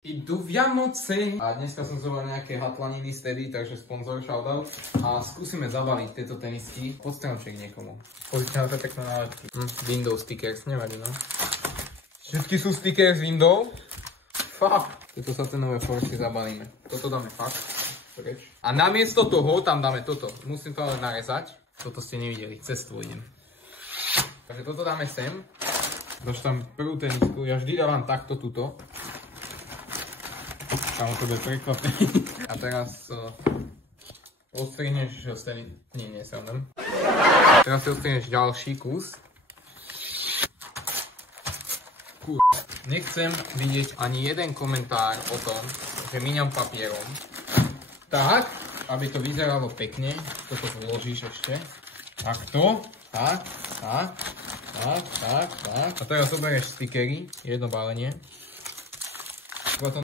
Idú Vianoce a dneska som zobral nejaké hatlaniny z Teddy, takže sponzor shoutout a skúsime zabaliť tieto tenisky pod stromček niekomu. Pozrite na to pekné nálepky. Windows stickers, nevadí no. Všetky sú stickers Windows. Fuck. Tieto saténové forky zabalíme. Toto dáme fakt. Preč. A namiesto toho tam dáme toto. Musím to ale narezať. Toto ste nevideli, cestu idem. Takže toto dáme sem. Dáš tam prvú tenisku, ja vždy dávam takto tuto. Kámo, to bude prekvapenie. A teraz odstrihneš steny... Nie, srandom. Teraz si odstrihneš ďalší kus. Nechcem vidieť ani jeden komentár o tom, že míňam papierom. Tak, aby to vyzeralo pekne. Toto vložíš ešte. Takto. Tak. A teraz zoberieš stickery, jedno balenie.